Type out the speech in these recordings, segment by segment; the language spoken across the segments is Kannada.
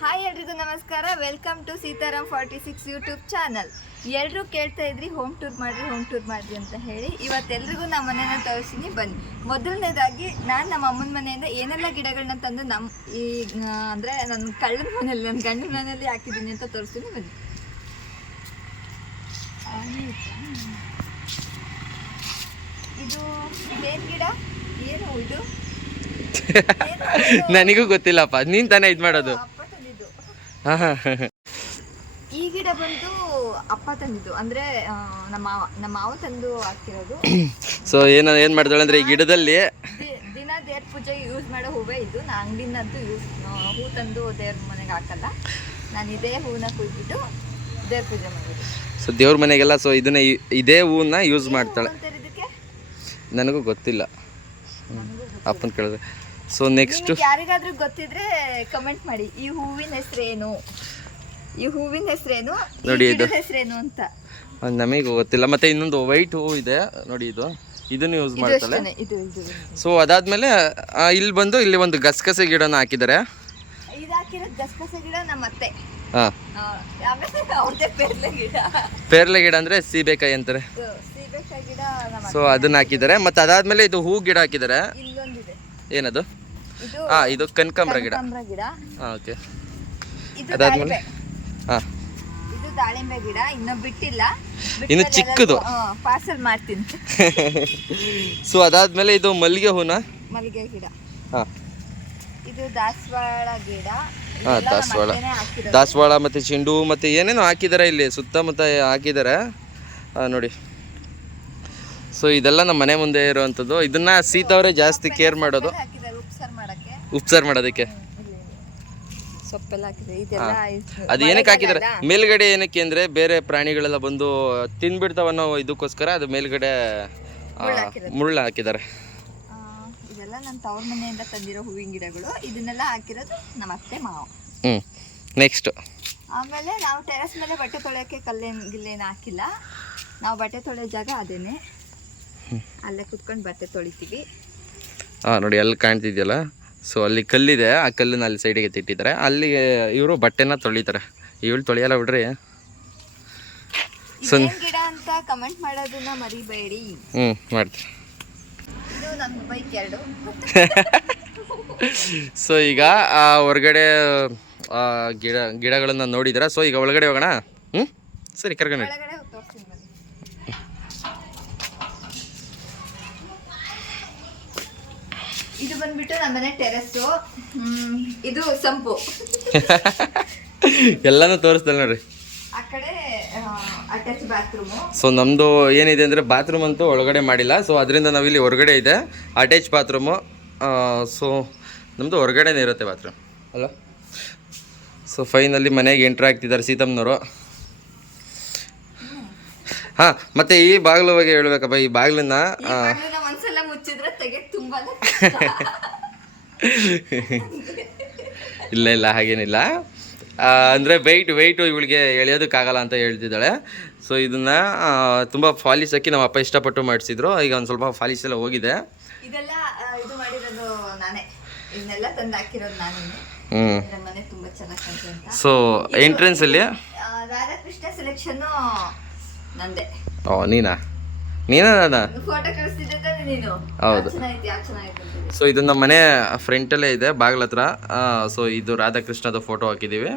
ಹಾಯ್ ಎಲ್ರಿಗೂ ನಮಸ್ಕಾರ. Welcome to Sitaram forty six YouTube channel ಎಲ್ಲರೂ ಕೇಳ್ತಾ ಇದ್ರಿ ಹೋಮ್ ಟೂರ್ ಮಾಡಿರಿ ಹೋಮ್ ಟೂರ್ ಮಾಡಿರಿ ಅಂತ ಹೇಳಿ. ಇವತ್ತೆಲ್ರಿಗೂ ನಮ್ಮ ಮನೇನ ತೋರಿಸ್ತೀನಿ ಬನ್ನಿ. ಮೊದಲನೇದಾಗಿ ನಾನು ನಮ್ಮ ಅಮ್ಮನ ಮನೆಯಿಂದ ಏನೆಲ್ಲ ಗಿಡಗಳನ್ನ ತಂದು ನಮ್ಮ ಈ ಅಂದರೆ ನನ್ನ ಕಳ್ಳನ ಮನೆಯಲ್ಲಿ ನನ್ನ ಗಂಡನ ಮನೆಯಲ್ಲಿ ಹಾಕಿದ್ದೀನಿ ಅಂತ ತೋರಿಸ್ತೀನಿ ಬನ್ನಿ. ಇದು ಬೇರೆ ಗಿಡ? ಏನು ಇದು? ನನಗೂ ಗೊತ್ತಿಲ್ಲಪ್ಪ. ನೀನ್ ತಾನೇ ಇದು ಮಾಡೋದು ಅಪ್ಪ ತಂದಿದ್ದು ಹಾ, ಹಾ, ಹಾ. ಈ ಗಿಡ ಬಂದು ಅಪ್ಪ ತಂದಿದ್ದು. ಅಂದ್ರೆ ಆ, ನಮ್ಮ ಮಾವ ನಮ್ಮ ಮಾವ ತಂದು ಹಾಕಿರೋದು. ಸೊ ಏನ ಏನ್ ಮಾಡ್ತಾಳೆ ಅಂದ್ರೆ ಈ ಗಿಡದಲ್ಲಿ ದಿ- ದಿನ ದೇವ್ರ ಪೂಜೆ ಯೂಸ್ ಮಾಡೋ ಹೂವೇ ಇದು. ನಾ ಅಂಗಡಿನಂತೂ ಯೂಸ್ ಹೂ ತಂದು ದೇವ್ರ ಮನೆಗೆ ಹಾಕಲ್ಲ. ನಾನು ಇದೇ ಹೂವನ್ನ ಕುಯ್ಬಿಟ್ಟು ದೇವ್ರ ಪೂಜೆ ಮಾಡೋದು ಸೊ ದೇವ್ರ ಮನೆಗೆಲ್ಲ ಸೊ ಇದನ್ನ ಇ- ಇದೇ ಹೂವನ್ನ ಯೂಸ್ ಮಾಡ್ತಾಳೆ. ಇದಕ್ಕೆ ನನಗೂ ಗೊತ್ತಿಲ್ಲ. ಅಪ್ಪನ ಕೇಳಿದ್ರೆ. ಸೊ ನೆಕ್ಸ್ಟ್ ಯಾರಿಗಾದ್ರೂ ಗೊತ್ತಿದ್ರೆ ಕಮೆಂಟ್ ಮಾಡಿ. ಈ ಹೂವಿನ ಹೆಸರೇನು? ಈ ಹೂವಿನ ಹೆಸರೇನು? ನೋಡಿ ಇದು. ಹೆಸರೇನು ಅಂತ. ನಮಗೆ ಗೊತ್ತಿಲ್ಲ. ಮತ್ತೆ ಇನ್ನೊಂದು ವೈಟ್ ಹೂ ಇದೆ. ನೋಡಿ ಇದು. ಇದನ್ನು ಯೂಸ್ ಮಾಡ್ತಾರೆ ಸೊ ಅದಾದ್ಮೇಲೆ ಇಲ್ಲಿ ಬಂದು ಇಲ್ಲಿ ಒಂದು ಗಸಗಸೆ ಗಿಡನ ಹಾಕಿದ್ದಾರೆ ಪೇರ್ಲೆ ಗಿಡ. ಅಂದ್ರೆ ಸೀಬೆಕಾಯಿ ಅಂತಾರೆ. ಸೊ ಅದನ್ನ ಹಾಕಿದ್ದಾರೆ ಮತ್ತೆ ಅದಾದ್ಮೇಲೆ ಇದು ಹೂ ಗಿಡ ಹಾಕಿದ್ದಾರೆ ಏನದು? ಹಾ ಇದು ಕನಕಾಂಬರ ಗಿಡ. ಕನಕಾಂಬ್ರ ಗಿಡ. ಹಾ ಓಕೆ. ಇದು ಅದಾದ್ಮೇಲೆ ದಾಳಿಂಬೆ. ಹಾ ಇದು ದಾಳಿಂಬೆ ಗಿಡ ಇನ್ನು ಬಿಟ್ಟಿಲ್ಲ. ಇನ್ನು ಚಿಕ್ಕದು. ಪಾರ್ಸಲ್ ಮಾಡ್ತೀನಿ. ಸೊ ಅದಾದ್ಮೇಲೆ ಇದು ಮಲ್ಲಿಗೆ ಹೂನ? ಮಲ್ಲಿಗೆ ಗಿಡ. ಹಾ. ಇದು ದಾಸವಾಳ ಗಿಡ. ಹಾ ಇದೆಲ್ಲ ನಮ್ಮ ದಾಸವಾಳ. ಅತ್ತೆನೇ ಹಾಕಿರೋದು. ದಾಸವಾಳ ಮತ್ತೆ ಚೆಂಡು ಹೂ ಮತ್ತೆ ಏನೇನೋ ಹಾಕಿದ್ದಾರೆ ಇಲ್ಲಿ ಸುತ್ತಮುತ್ತ ಹಾಕಿದ್ದಾರೆ ಆ, ನೋಡಿ. ಸೊ ಇದೆಲ್ಲ ನಮ್ಮ ಮನೆ ಮುಂದೆ ಇರುವಂಥದ್ದು. ಇದನ್ನ ಸೀತಾವರೇ ಜಾಸ್ತಿ ಕೇರ್ ಮಾಡೋದು. ಉಪ್ಸಾರು ಮಾಡೋದಕ್ಕೆ. ಸೊಪ್ಪೆಲ್ಲ ಹಾಕಿದೆ. ಇದೆಲ್ಲ ಅದು ಏನಕ್ಕೆ ಹಾಕಿದ್ದಾರೆ ಮೇಲ್ಗಡೆ ಏನಕ್ಕೆ ಅಂದ್ರೆ ಬೇರೆ ಪ್ರಾಣಿಗಳೆಲ್ಲ ಬಂದು ತಿನ್ಬಿಡ್ತಾವ ಅನ್ನೋ ಇದಕ್ಕೋಸ್ಕರ ಅದು ಮೇಲ್ಗಡೆ ಮುಳ್ಳ. ಹಾಕಿದ್ದಾರೆ. ಇದೆಲ್ಲ ನನ್ನ ತವ್ರ ಮನೆಯಿಂದ ತಂದಿರೋ ಹೂವಿನ ಗಿಡಗಳು. ಇದನ್ನೆಲ್ಲ ಹಾಕಿರೋದು ನಮ್ಮ ಅತ್ತೆ ಮಾವ. ಹ್ಞೂ ನೆಕ್ಸ್ಟ್ ಆಮೇಲೆ ನಾವು ಟೆರಸ್ ಮೇಲೆ ಬಟ್ಟೆ ತೊಳೆಯಕ್ಕೆ ಕಲ್ಲೇನು ಗಿಲ್ಲೇನು ಹಾಕಿಲ್ಲ. ನಾವು ಬಟ್ಟೆ ತೊಳೆಯೋ ಜಾಗ ಅದೇನೆ. ಅಲ್ಲೇ ಕುತ್ಕೊಂಡು ಬಟ್ಟೆ ತೊಳಿತೀವಿ. ಹಾಂ ನೋಡಿ ಅಲ್ಲಿ ಕಾಣ್ತಿದ್ಯಲ್ಲ? ಸೊ ಅಲ್ಲಿ ಕಲ್ಲಿದೆ. ಆ ಕಲ್ಲನ್ನ ಅಲ್ಲಿ ಸೈಡಿಗೆ ತಿಟ್ಟಿದ್ದಾರೆ ಅಲ್ಲಿಗೆ ಇವರು ಬಟ್ಟೆನ ತೊಳಿತಾರೆ. ಇವಳು ತೊಳೆಯಲ್ಲ ಬಿಡ್ರಿ. ಸೊ ಗಿಡ ಅಂತ ಕಮೆಂಟ್ ಮಾಡೋದನ್ನ ಮರಿಬೇಡಿ. ಹ್ಞೂ ಸೊ ಈಗ ಹೊರ್ಗಡೆ ಗಿಡ ಗಿಡಗಳನ್ನ ನೋಡಿದ್ರ ಸೊ ಈಗ ಒಳಗಡೆ ಹೋಗೋಣ? ಹ್ಞೂ ಸರಿ ಕರ್ಕೊಂಡು ಒಳಗಡೆ ಹೋಗಿ ತೋರಿಸ್ತೀನಿ ಬನ್ನಿ ಇದು ಬಂದ್ಬಿಟ್ಟು ನಮ್ಮ ಮನೆ ಟೆರೆಸ್ಸು ಇದು ಸಂಪು. ಎಲ್ಲಾನು ತೋರಿಸ್ತಾರೆ ನೋಡ್ರಿ. ಆ ಕಡೆ ಅಟ್ಯಾಚ್ ಬಾತ್ರೂಮು ಸೊ ನಮ್ಮದು ಏನಿದೆ ಅಂದರೆ ಬಾತ್ರೂಮ್ ಅಂತೂ ಒಳಗಡೆ ಮಾಡಿಲ್ಲ. ಸೊ ಅದರಿಂದ ನಾವಿಲ್ಲಿ ಹೊರಗಡೆ ಇದೆ. ಅಟ್ಯಾಚ್ ಬಾತ್ರೂಮು ಸೊ ನಮ್ಮದು ಹೊರಗಡೆನೇ ಇರುತ್ತೆ ಬಾತ್ರೂಮ್ ಅಲ್ಲ? ಸೊ ಫೈನಲ್ಲಿ ಮನೆಗೆ ಎಂಟ್ರ್ ಆಗ್ತಿದ್ದಾರೆ ಸೀತಮ್ಮನವರು. ಹಾಂ ಮತ್ತು ಈ ಬಾಗಿಲು ಬಗ್ಗೆ ಹೇಳ್ಬೇಕಪ್ಪ ಈ ಬಾಗಿಲನ್ನ ಈ ಬಾಗಿಲನ್ನ ಒಂದ್ಸಲ ಮುಚ್ಚಿದ್ರೆ ತೆಗೆಕ್ ತುಂಬಾನೇ ಕಷ್ಟ. ಇಲ್ಲ ಇಲ್ಲ ಹಾಗೇನಿಲ್ಲ. ಅಂದರೆ ವೆಯ್ಟ್ ವೆಯ್ಟು ಇವಳಿಗೆ ಎಳೆಯೋದಕ್ಕಾಗಲ್ಲ ಅಂತ ಹೇಳ್ತಿದ್ದಾಳೆ. ಸೊ ಇದನ್ನು ತುಂಬ ಫಾಲಿಸ್ ಹಾಕಿ ನಮ್ಮ ಅಪ್ಪ ಇಷ್ಟಪಟ್ಟು ಮಾಡಿಸಿದ್ರು. ಈಗ ಒಂದು ಸ್ವಲ್ಪ ಫಾಲಿಸ್ ಎಲ್ಲ ಹೋಗಿದೆ. ಇದೆಲ್ಲ ಇದು ಮಾಡಿರೋದು ನಾನೇ. ಇದನ್ನೆಲ್ಲ ತಂದು ಹಾಕಿರೋದು ನಾನೇ. ಹ್ಞೂ ಸೊ ಎಂಟ್ರೆನ್ಸ್ ಅಲ್ಲಿ? ರಾಧಾಕೃಷ್ಣ ಸೆಲೆಕ್ಷನ್ ನಂದೆ. ಓ ನೀನಾ? ನೀನಾ ಹೌದು. ಸೊ ಇದು ನಮ್ಮ ಮನೆ ಫ್ರಂಟಲ್ಲೇ ಇದೆ ಬಾಗಿಲ ಹತ್ರ. ಸೊ ಇದು ರಾಧಾಕೃಷ್ಣದ ಫೋಟೋ ಹಾಕಿದ್ದೀವಿ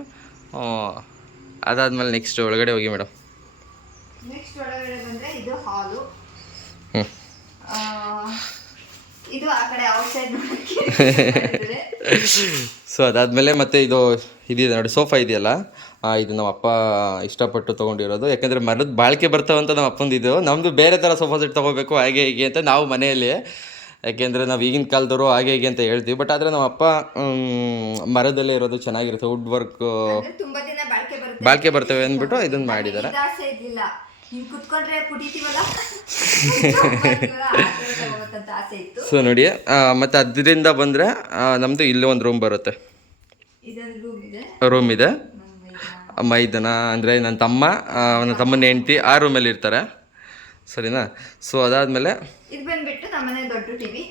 ಅದಾದ್ಮೇಲೆ ನೆಕ್ಸ್ಟ್ ಒಳಗಡೆ ಹೋಗಿ ಮೇಡಮ್ ಸೊ ಅದಾದಮೇಲೆ ಮತ್ತೆ ಇದು ಇದಿದೆ ನೋಡಿ ಸೋಫಾ ಇದೆಯಲ್ಲ? ಇದು ನಮ್ಮ ಅಪ್ಪ ಇಷ್ಟಪಟ್ಟು ತೊಗೊಂಡಿರೋದು. ಯಾಕಂದರೆ ಮರದ ಬಾಳಿಕೆ ಬರ್ತಾವಂತ ನಮ್ಮ ಅಪ್ಪಂದು ಇದು. ನಮ್ಮದು ಬೇರೆ ಥರ ಸೋಫಾ ಸೆಟ್ ತೊಗೋಬೇಕು ಹಾಗೆ ಹೀಗೆ ಅಂತ ನಾವು ಮನೆಯಲ್ಲಿ. ಯಾಕೆಂದರೆ ನಾವು ಈಗಿನ ಕಾಲದವರು ಹಾಗೆ ಹೀಗೆ ಅಂತ ಹೇಳ್ತೀವಿ. ಬಟ್ ಆದರೆ ನಮ್ಮ ಅಪ್ಪ ಮರದಲ್ಲೇ ಇರೋದು ಚೆನ್ನಾಗಿರುತ್ತೆ. ವುಡ್ ವರ್ಕ್ ಬಾಳಿಕೆ ಬರ್ತವೆ ಅಂದ್ಬಿಟ್ಟು ಇದನ್ನು ಮಾಡಿದ್ದಾರೆ ಸೊ ನೋಡಿ ಮತ್ತೆ ಅದರಿಂದ ಬಂದರೆ ನಮ್ಮದು ಇಲ್ಲೇ ಒಂದು ರೂಮ್ ಬರುತ್ತೆ. ರೂಮ್ ಇದೆ. ಮೈದನ ಅಂದರೆ ನನ್ನ ತಮ್ಮ ನನ್ನ ತಮ್ಮನ ಹೆಂಡತಿ ಆ ರೂಮಲ್ಲಿ ಇರ್ತಾರೆ. ಸರಿನಾ? ಸೊ ಅದಾದಮೇಲೆ ಇದು ಬಂದ್ಬಿಟ್ಟು ನಮ್ಮನೆ ದೊಡ್ಡ ಟಿವಿ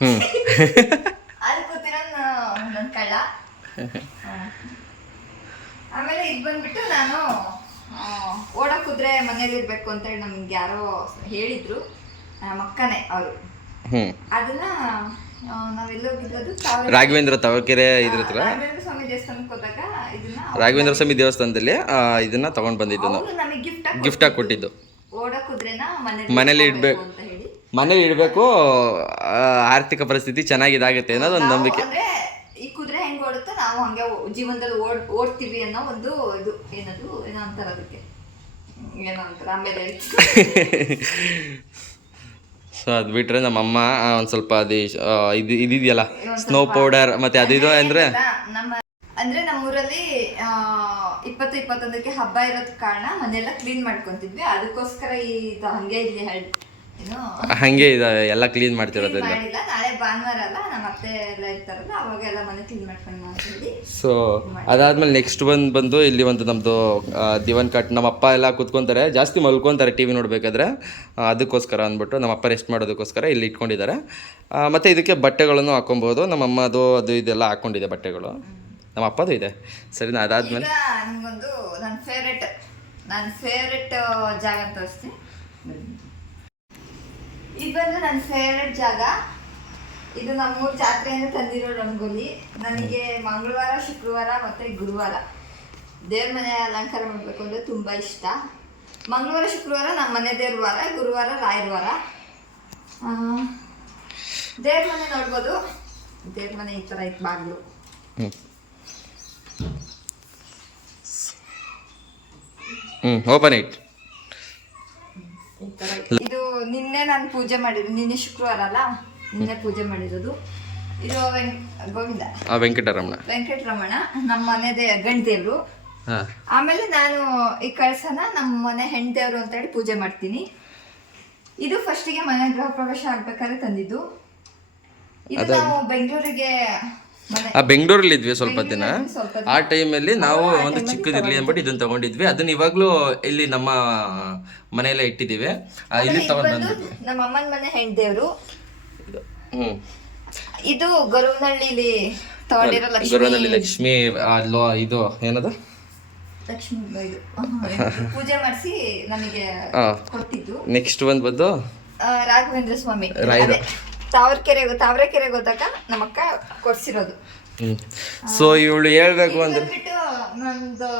ಹ್ಞೂ ಅಲ್ಲಿ ನನ್ನ ಕಳ್ಳ. ಆಮೇಲೆ ಇದು ಬಂದ್ಬಿಟ್ಟು ನಾನು ಆ, ಓಡ ಕುದುರೆ ಮನೇಲಿ ಇರ್ಬೇಕು ಅಂತ ಹೇಳಿ ನಮ್ಗೆ ಯಾರೋ ಹೇಳಿದ್ರು. ನಮ್ಮ ಅಕ್ಕನೇ ಅವರು. ಹ್ಞೂ ಅದನ್ನ ಆ, ನಾವೆಲ್ಲ ಹೋಗಿದ್ದು ಸಾವಿರ ರಾಘವೇಂದ್ರ ತವಕೆರೆ ಇದ್ರ ಹತ್ರ? ರಾಘವೇಂದ್ರ ರಾಘವೇಂದ್ರ ಸ್ವಾಮಿ ದೇವಸ್ಥಾನದಲ್ಲಿ ಇದನ್ನ ತಗೊಂಡ್ ಬಂದಿದ್ದು ನಾವು. ಗಿಫ್ಟ್ ಆಗಿ ಕೊಟ್ಟಿದ್ದು ಮನೇಲಿ ಇಡ್ಬೇಕು. ಮನೇಲಿ ಇಡಬೇಕು ಆರ್ಥಿಕ ಪರಿಸ್ಥಿತಿ ಚೆನ್ನಾಗಿದಾಗುತ್ತೆ ಅನ್ನೋದು ಒಂದು ನಂಬಿಕೆ. ಈ ಕುದುರೆ ಹೆಂಗ್ ಓಡುತ್ತೋ ನಾವು ಹಂಗೆ ಜೀವನದಲ್ಲಿ ಓಡ್ ಓಡ್ತೀವಿ ಅನ್ನೋ ಒಂದು ಇದು ಏನದು ಏನೋ ಅಂತಾರ ಅದಕ್ಕೆ. ಏನೋ ಅಂತಾರ ಆಮೇಲೆ ಸೊ ಅದು ಬಿಟ್ರೆ ನಮ್ಮಮ್ಮ ಒಂದು ಸ್ವಲ್ಪ ಅದೇ ಇದು ಇದಿದೆಯಲ್ಲ ಸ್ನೋ ಪೌಡರ್ ಮತ್ತೆ ಅದು ಇದು ಅಂದರೆ ನಮ್ಮ ಅಂದ್ರೆ ನಮ್ಮೂರಲ್ಲಿ ಇಪ್ಪತ್ತು ಇಪ್ಪತ್ತೊಂದಕ್ಕೆ ಹಬ್ಬ ಇರೋದ್ ಕಾರಣ ಮನೆಯೆಲ್ಲ ಕ್ಲೀನ್ ಮಾಡ್ಕೊಂತಿದ್ವಿ. ಅದಕ್ಕೋಸ್ಕರ ಇದು ಹಂಗೆ ಇಲ್ಲಿ ಹಳ್ ಏನು ಹಂಗೆ ಇದು ಎಲ್ಲ ಕ್ಲೀನ್ ಮಾಡ್ತಿರೋದಿಲ್ಲ ಮಾಡಿಲ್ಲ. ನಾಳೆ ಭಾನುವಾರ ಅಲ್ಲ ನಮ್ಮ ಅತ್ತೆ ಎಲ್ಲ ಇರ್ತಾರಲ್ಲ ಅವಾಗೆಲ್ಲ ಮನೆ ಕ್ಲೀನ್ ಮಾಡ್ಕೊಂಡು ಅಂತ ಸೊ ಅದಾದ್ಮೇಲೆ ನೆಕ್ಸ್ಟ್ ಬಂದು ಬಂದು ಇಲ್ಲಿ ಒಂದು ನಮ್ಮದು ದಿವನ್ ಕಟ್ ನಮ್ಮ ಅಪ್ಪ ಎಲ್ಲ ಕೂತ್ಕೊಂತಾರೆ. ಜಾಸ್ತಿ ಮಲ್ಕೊಂತಾರೆ ಟಿ ವಿ ನೋಡಬೇಕಾದ್ರೆ ಅದಕ್ಕೋಸ್ಕರ ಅಂದ್ಬಿಟ್ಟು ನಮ್ಮ ಅಪ್ಪ ರೆಸ್ಟ್ ಮಾಡೋದಕ್ಕೋಸ್ಕರ ಇಲ್ಲಿ ಇಟ್ಕೊಂಡಿದ್ದಾರೆ. ಮತ್ತೆ ಇದಕ್ಕೆ ಬಟ್ಟೆಗಳನ್ನು ಹಾಕೊಬೋದು. ನಮ್ಮ ಅಮ್ಮದು ಅದು ಇದೆಲ್ಲ ಹಾಕ್ಕೊಂಡಿದೆ ಬಟ್ಟೆಗಳು. ನಮ್ಮ ಅಪ್ಪದು ಇದೆ. ಸರಿನಾ ಅದಾದ್ಮೇಲೆ? ಈಗ ನಿಮ್ಗೊಂದು ನನ್ನ ಫೇವ್ರೆಟ್ ನನ್ನ ಫೇವ್ರೆಟ್ ಜಾಗ ತೋರಿಸ್ತೀನಿ. ಇದು ಬಂದು ನನ್ನ ಫೇವ್ರೆಟ್ ಜಾಗ. ಇದು ನಮ್ಮೂರ ಜಾತ್ರೆಯಿಂದ ತಂದಿರೋ ರಂಗೋಲಿ. ನನಗೆ ಮಂಗಳವಾರ ಶುಕ್ರವಾರ ಮತ್ತೆ ಗುರುವಾರ ದೇವ್ರ ಮನೆ ಅಲಂಕಾರ ಮಾಡಬೇಕು ಅಂದ್ರೆ ತುಂಬಾ ಇಷ್ಟ. ಮಂಗಳವಾರ ಶುಕ್ರವಾರ ನಮ್ಮ ಮನೆ ದೇವ್ರ ವಾರ ಗುರುವಾರ ರಾಯರ ವಾರ. ದೇವ್ರ ಮನೆ ನೋಡ್ಬೋದು. ದೇವ್ರ ಮನೆ ಈ ಥರ ಇತ್ತು ಬಾಗಿಲು. ಹ್ಞೂ ಹ್ಞೂ ಓಪನ್ ಇಟ್ ಇದು ನಿನ್ನೆ ನಾನು ಪೂಜೆ ಮಾಡಿದ್ರು ನಿನ್ನೆ ಶುಕ್ರವಾರ ಅಲ್ಲ? ನಿನ್ನೆ ಪೂಜೆ ಮಾಡಿರೋದು. ಇದು ಗೋವಿಂದ. ವೆಂಕಟರಮಣ. ವೆಂಕಟರಮಣ ನಮ್ಮ ಮನೆದೇ ಗಂಡದೇವ್ರು ಆಮೇಲೆ ನಾನು ಈ ಕಳಸನ ನಮ್ಮ ಮನೆ ಹೆಣ್ದೇವ್ರು ಅಂತ ಹೇಳಿ ಪೂಜೆ ಮಾಡ್ತೀನಿ. ಇದು ಫಸ್ಟಿಗೆ ಮನೆ ಗೃಹ ಪ್ರವೇಶ ಆಗ್ಬೇಕಾದ್ರೆ ತಂದಿದ್ದು. ಇದು ನಾವು ಬೆಂಗಳೂರಿಗೆ ಆ ಬೆಂಗಳೂರಲ್ಲಿ ಇದ್ವಿ ಸ್ವಲ್ಪ ದಿನ. ಆ ಟೈಮಲ್ಲಿ ನಾವು ಒಂದು ಚಿಕ್ಕದಿರಲಿ ಅಂದ್ಬಿಟ್ಟು ಇದನ್ನ ತಗೊಂಡಿದ್ವಿ. ಅದನ್ನ ಇವಾಗಲೂ ಇಲ್ಲಿ ನಮ್ಮ ಮನೆಯಲ್ಲೇ ಇಟ್ಟಿದ್ದೀವಿ. ಇಲ್ಲಿ ತಗೊಂಡು ನಮ್ಮ ಅಮ್ಮನ ಮನೆ ಹೆಣ್ದೇವ್ರು. ಹ್ಞೂ ಇದು ಗರುವನಹಳ್ಳಿಲಿ ತಗೊಂಡಿರೋ ಲಕ್ಷ್ಮಿ ಅಲ್ವಾ ಲಕ್ಷ್ಮಿ ಲೋ ಇದು ಏನದು? ಪೂಜೆ ಮಾಡಿಸಿ ನಮಗೆ ಕೊಟ್ಟಿದ್ದು ನೆಕ್ಸ್ಟ್ ಒಂದು ಬಂದು ರಾಘವೇಂದ್ರ ಸ್ವಾಮಿ. ರಾಯರು. ತಾವರೆಕೆರೆ ತಾವರೆಕೆರೆಗೆ ಹೋದಾಗ ನಮ್ಮಕ್ಕ ಕೊಡ್ಸಿರೋದು. ಸೊ ಇವಳು ಹೇಳ್ಬೇಕು ಅಂದ್ರೆ ನಂದು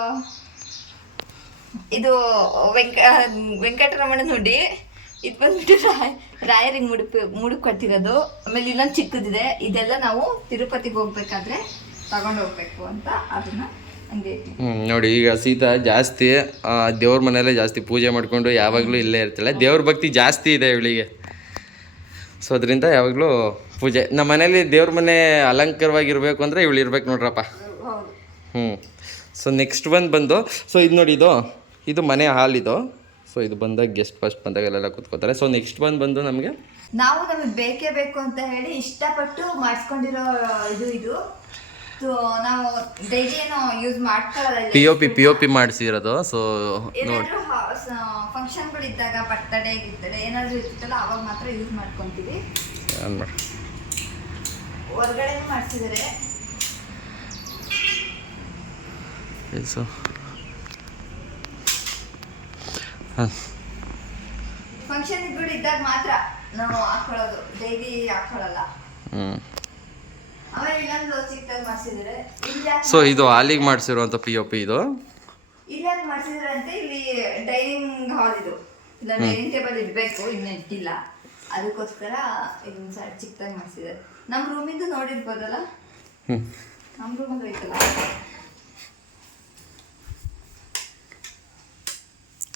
ಇದು ವೆಂಕ ವೆಂಕಟರಮಣ ಹುಡಿ. ಇದು ಬಂದ್ಬಿಟ್ಟು ರಾಯ್ ರಾಯರಿಗೆ ಮುಡುಪಿ ಮುಡುಪು ಕಟ್ಟಿರೋದು ಆಮೇಲೆ ಇಲ್ಲೊಂದು ಚಿಕ್ಕದಿದೆ. ಇದೆಲ್ಲ ನಾವು ತಿರುಪತಿಗೆ ಹೋಗ್ಬೇಕಾದ್ರೆ ತಗೊಂಡು ಹೋಗ್ಬೇಕು ಅಂತ ಅದನ್ನ ನೋಡಿ ಈಗ ಸೀತಾ ಜಾಸ್ತಿ ಆ, ದೇವ್ರ ಮನೆಯಲ್ಲೇ ಜಾಸ್ತಿ ಪೂಜೆ ಮಾಡ್ಕೊಂಡು ಯಾವಾಗಲೂ ಇಲ್ಲೇ ಇರ್ತಾಳೆ. ದೇವ್ರ ಭಕ್ತಿ ಜಾಸ್ತಿ ಇದೆ ಇವಳಿಗೆ. ಸೊ ಅದರಿಂದ ಯಾವಾಗಲೂ ಪೂಜೆ. ನಮ್ಮ ಮನೇಲಿ ದೇವ್ರ ಮನೆ ಅಲಂಕಾರವಾಗಿರಬೇಕು ಅಂದರೆ ಇವಳು ಇರ್ಬೇಕು ನೋಡ್ರಪ್ಪ. ಹ್ಞೂ ಸೊ ನೆಕ್ಸ್ಟ್ ಬಂದು ಬಂದು ಸೊ ಇದು ನೋಡಿ, ಇದು ಇದು ಮನೆ ಹಾಲ್ ಇದು. ಸೊ ಇದು ಬಂದಾಗ ಗೆಸ್ಟ್ ಫಸ್ಟ್ ಬಂದಾಗ ಎಲ್ಲ ಕೂತ್ಕೋತಾರೆ. ಸೊ ನೆಕ್ಸ್ಟ್ ಬಂದು ಬಂದು ನಮಗೆ? ನಾವು ನಮಗೆ ಬೇಕೇ ಬೇಕು ಅಂತ ಹೇಳಿ ಇಷ್ಟಪಟ್ಟು ಮಾಡಿಸ್ಕೊಂಡಿರೋ ಇದು ಇದು. ನಾವು ಡೈಲಿ ಏನೋ use ಮಾಡ್ಕೊಳ್ಳೋದಿಲ್ಲ P O P P O P ಮಾಡಿಸಿರೋದು so ನೋಡಿ. ಫಂಕ್ಷನ್ ಫಂಕ್ಷನ್ಗಳು ಇದ್ದಾಗ ಬರ್ತಡೇ ಗಿರ್ತಡೇ ಏನಾದರೂ ಇರ್ತಿತ್ತಲ್ಲ ಅವಾಗ ಮಾತ್ರ ಯೂಸ್ ಮಾಡ್ಕೊಂತೀವಿ. ಆನ್ ಮಾಡಿಸಿದರೆ ಸೊ ಫಂಕ್ಷನ್ಗಳಿದ್ದಾಗ ಮಾತ್ರ ನಾವು ಹಾಕೊಳ್ಳೋದು. ಡೈಲಿ ಹಾಕೊಳ್ಳಲ್ಲ. ಹ್ಞೂ ಆಮೇಲೆ ಇಲ್ಲೊಂದು ಚಿಕ್ಕದಾಗಿ ಮಾಡ್ಸಿದ್ದಾರೆ ಇಲ್ಲಿ ಯಾಕೆ ಸೊ ಇದು ಹಾಲಿಗೆ ಮಾಡಿಸಿರುವಂತ ಪಿ ಒ ಪಿ ಇದು? ಇಲ್ಲಿ ಯಾಕೆ ಇಲ್ಲಿ ಡೈನಿಂಗ್ ಹಾಲ್ ಇದು. ಇಲ್ಲ ಡೈನಿಂಗ್ ಟೇಬಲ್ ಇಡಬೇಕು ಇನ್ನು ಇಟ್ಟಿಲ್ಲ. ಅದಕ್ಕೋಸ್ಕರ ಇದನ್ನ ಚಿಕ್ಕದಾಗಿ ಮಾಡಿಸಿದ್ದಾರೆ ನಮ್ಮ ರೂಮಿಂದ ನೋಡಿರ್ಬೋದಲ್ಲ? ನಮ್ಮ ರೂಮಲ್ಲಿ ಐತಲ್ಲ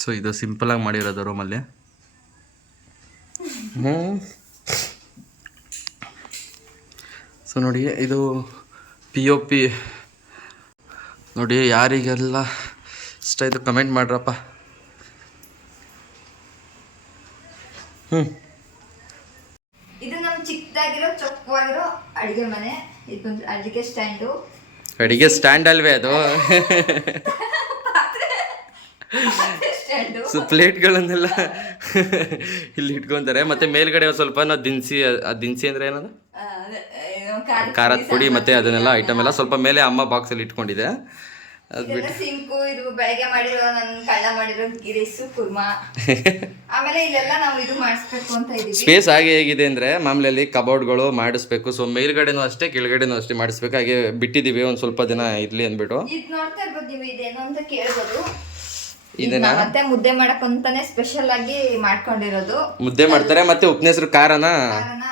ಸೊ ಇದು ಸಿಂಪಲಾಗಿ ಮಾಡಿರೋದು ರೂಮಲ್ಲಿ ಹ್ಞೂ ಸೊ ನೋಡಿ ಇದು ಪಿ ಒ ಪಿ ನೋಡಿ ಯಾರಿಗೆಲ್ಲ ಇಷ್ಟ ಇದು ಕಮೆಂಟ್ ಮಾಡ್ರಪ್ಪ. ಹ್ಞೂ ಇದು ನಮ್ಮ ಚಿಕ್ಕದಾಗಿರೋ ಚೊಕ್ಕವಾಗಿರೋ ಅಡಿಗೆ ಮನೆ. ಇದೊಂದು ಅಡಿಗೆ ಸ್ಟ್ಯಾಂಡು. ಅಡಿಗೆ ಸ್ಟ್ಯಾಂಡ್ ಅಲ್ವೇ ಅದು? ಸೊ ಪ್ಲೇಟ್ಗಳನ್ನೆಲ್ಲ ಇಲ್ಲಿ ಇಟ್ಕೊಂತಾರೆ. ಮತ್ತೆ ಮೇಲ್ಗಡೆ ಸ್ವಲ್ಪ ನಾವು ದಿನಸಿ ಆ ದಿನಸಿ ಅಂದ್ರೆ ಏನದು? ಖಾರದ ಪುಡಿ ಮತ್ತೆ ಅದನ್ನೆಲ್ಲ ಐಟಮ್ ಎಲ್ಲ ಸ್ವಲ್ಪ ಮೇಲೆ ಅಮ್ಮ ಬಾಕ್ಸ್ ಅಲ್ಲಿ ಇಟ್ಕೊಂಡಿದೆ. ಅದ್ ಇದೆಲ್ಲ ಸಿಂಕು ಇದು ಬೆಳಗ್ಗೆ ಮಾಡಿರೋ ನನ್ನ ಕಳ್ಳ ಮಾಡಿರೋ ಗಿರೀಸು ಕುರ್ಮಾ. ಆಮೇಲೆ ಇಲ್ಲೆಲ್ಲ ನಾವು ಇದು ಮಾಡಿಸ್ಬೇಕು ಅಂತ ಇದೀವಿ. ಸ್ಪೇಸ್ ಹಾಗೆ ಹೇಗಿದೆ ಅಂದ್ರೆ ಮಾಮೂಲಿ ಕಬೋರ್ಡ್ಗಳು ಮಾಡಿಸ್ಬೇಕು. ಸೊ ಮೇಲ್ಗಡೆನೂ ಅಷ್ಟೇ ಕೆಳಗಡೆನೂ ಅಷ್ಟೇ ಮಾಡಿಸ್ಬೇಕು. ಹಾಗೆ ಬಿಟ್ಟಿದೀವಿ ಒಂದು ಸ್ವಲ್ಪ ದಿನ ಇರ್ಲಿ ಅಂದ್ಬಿಟ್ಟು. ಇದು ನೋಡ್ತಾ ಇರ್ಬೋದು ನೀವು ಇದೇನು ಅಂತ ಕೇಳ್ಬೋದು. ಇದನ್ನ ಮತ್ತೆ ಮುದ್ದೆ ಮಾಡಕ್ ಅಂತಾನೆ ಸ್ಪೆಷಲ್ ಆಗಿ ಮಾಡ್ಕೊಂಡಿರೋದು. ಮುದ್ದೆ ಮಾಡ್ತಾರೆ ಮತ್ತೆ ಉಪ್ಪಿನ ಕಾರಣ ಖಾರನ?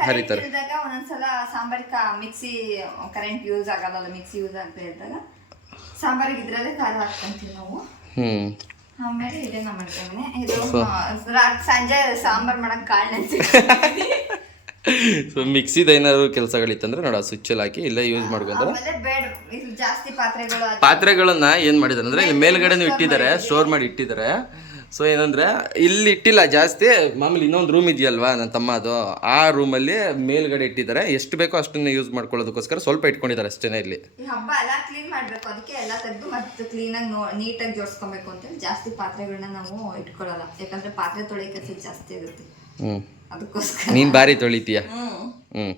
ಕರೆಂಟ್ ಇಲ್ದಾಗ ಒಂದೊಂದ್ಸಲ ಸಾಂಬಾರಿಕ ಮಿಕ್ಸಿ ಕರೆಂಟ್ ಯೂಸ್ ಆಗಲ್ಲ ಮಿಕ್ಸಿ ಯೂಸ್ ಆಗ್ತಾ ಇದ್ದಾಗ ಸಾಂಬಾರಿಗೆ ಇದ್ರಲ್ಲೇ ಖಾರ ಹಾಕ್ಕೊಂತೀವಿ ನಾವು. ಹ್ಮ್. ಆಮೇಲೆ ಇದನ್ನ ಇದು ರಾತ್ ಸಂಜೆ ಸಾಂಬಾರ್ ಮಾಡಕ್ ಕಾಳು ನೆನ್ಸಿ ಸೊ ಮಿಕ್ಸಿದ ಏನಾದ್ರು ಕೆಲಸಗಳಿತ್ತಂದ್ರೆ ನೋಡ ಸ್ವಿಚ್ ಅಲ್ಲಿ ಹಾಕಿ ಇಲ್ಲೇ ಯೂಸ್ ಮಾಡ್ಕೊಂತಾರೆ ಆಮೇಲೆ ಬೇಡ. ಇದು ಜಾಸ್ತಿ ಪಾತ್ರೆಗಳು ಅದು ಪಾತ್ರೆಗಳನ್ನ ಏನ್ ಮಾಡಿದಾರೆ ಅಂದ್ರೆ ಇಲ್ಲಿ ಮೇಲ್ಗಡೆನೂ ಇಟ್ಟಿದ್ದಾರೆ ಸ್ಟೋರ್ ಮಾಡಿ ಇಟ್ಟಿದ್ದಾರೆ. ಸೊ ಏನಂದ್ರೆ ಇಲ್ಲಿ ಇಟ್ಟಿಲ್ಲ ಜಾಸ್ತಿ. ಮಾಮೂಲಿ ಇನ್ನೊಂದು ರೂಮ್ ಇದೆಯಲ್ವಾ ನನ್ನ ತಮ್ಮ ಅದು. ಆ ರೂಮಲ್ಲಿ ಮೇಲ್ಗಡೆ ಇಟ್ಟಿದ್ದಾರೆ. ಎಷ್ಟು ಬೇಕೋ ಅಷ್ಟನ್ನ ಯೂಸ್ ಮಾಡ್ಕೊಳ್ಳೋದಕ್ಕೋಸ್ಕರ ಸ್ವಲ್ಪ ಇಟ್ಕೊಂಡಿದ್ದಾರೆ ಅಷ್ಟೇ ಇಲ್ಲಿ. ಹಬ್ಬ ಎಲ್ಲ ಕ್ಲೀನ್ ಮಾಡಬೇಕು. ಅದಕ್ಕೆ ಎಲ್ಲ ತೆಗೆದು ಮತ್ತೆ ಕ್ಲೀನಾಗಿ ನೋ ನೀಟಾಗಿ ಜೋಡಿಸ್ಕೊಬೇಕು ಅಂತೇಳಿ ಜಾಸ್ತಿ ಪಾತ್ರೆಗಳನ್ನ ನಾವು ಇಟ್ಕೊಳ್ಳಲ್ಲ. ಯಾಕಂದ್ರೆ ಪಾತ್ರೆ ತೊಳೆ ಕೆಲಸ ಜಾಸ್ತಿ ಆಗುತ್ತೆ. ಹ್ಮ್. ಅದಕ್ಕೋಸ್ಕರ. ನೀನ್ ಬಾರಿ ತೊಳಿತೀಯ. ಹ್ಞೂ ಹ್ಮ್.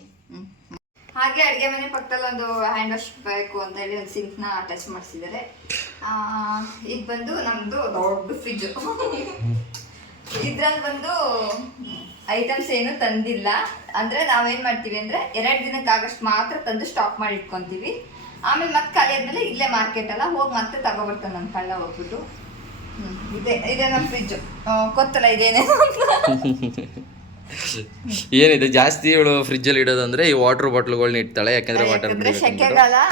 ಹಾಗೆ ಅಡುಗೆ ಮನೆ ಪಕ್ಕದಲ್ಲಿ ಒಂದು ಹ್ಯಾಂಡ್ ವಾಶ್ ಬೇಕು ಅಂತ ಹೇಳಿ ಒಂದು ಸಿಂಕ್ನ ಅಟ್ಯಾಚ್ ಮಾಡಿಸಿದ್ದಾರೆ. ಇದು ಬಂದು ನಮ್ಮದು ದೊಡ್ಡ ಫ್ರಿಜ್ ಇದ್ರಲ್ಲಿ ಬಂದು ಐಟಮ್ಸ್ ಏನು ತಂದಿಲ್ಲ. ಅಂದ್ರೆ ನಾವೇನು ಮಾಡ್ತೀವಿ ಅಂದ್ರೆ ಎರಡು ದಿನಕ್ಕಾಗಷ್ಟು ಮಾತ್ರ ತಂದು ಸ್ಟಾಕ್ ಮಾಡಿ ಇಟ್ಕೊತೀವಿ. ಆಮೇಲೆ ಮತ್ತೆ ಖಾಲಿ ಆದ್ಮೇಲೆ ಇಲ್ಲೇ ಮಾರ್ಕೆಟ್ ಅಲ್ಲ, ಹೋಗಿ ಮತ್ತೆ ತಗೊಬರ್ತಾನೆ ನಮ್ಮ ಕಳ್ಳ ಹೋಗ್ಬಿಟ್ಟು. ಇದೆ ಇದೆ ನಮ್ಮ ಫ್ರಿಜ್ ಗೊತ್ತಲ್ಲ ಇದೇನೇ ಅಂತ ಏನಿದೆ ಜಾಸ್ತಿ ಇವಳು ಫ್ರಿಜ್ ಅಲ್ಲಿ ಇಡೋದಂದ್ರೆ ಈ ವಾಟರ್ ಬಾಟ್ಲ್ಗಳನ್ನ ಇಡ್ತಾಳೆ ಯಾಕಂದ್ರೆ ವಾಟರ್